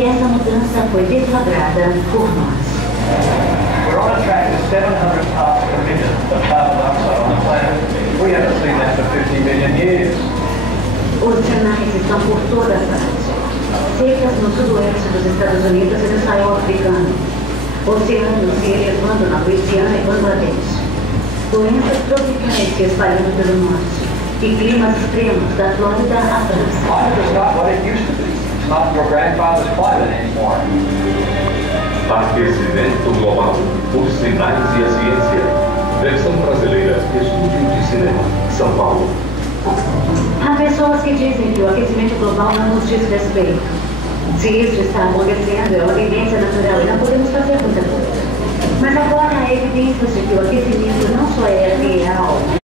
que essa mudança foi deflagrada por nós. We're on a track to 700 parts per million of carbon dioxide on the planet. We haven't seen that for 50 million years. Oceanários estão por toda parte. Secas no sudoeste dos Estados Unidos e no Sahel africano. Oceanos se elevando na Louisiana e Bangladesh. Doenças tropicais se espalhando pelo norte. E climas extremos da Flórida à França. Climate is not what it used to be. It's not your grandfather's climate anymore. Aquecimento global, os sinais e a ciência. Versão brasileira, Estúdio de Cinema, São Paulo. Há pessoas que dizem que o aquecimento global não nos diz respeito. Se isso está acontecendo, é uma tendência natural e não podemos fazer muita coisa. Mas agora há evidências de que o aquecimento não só é real,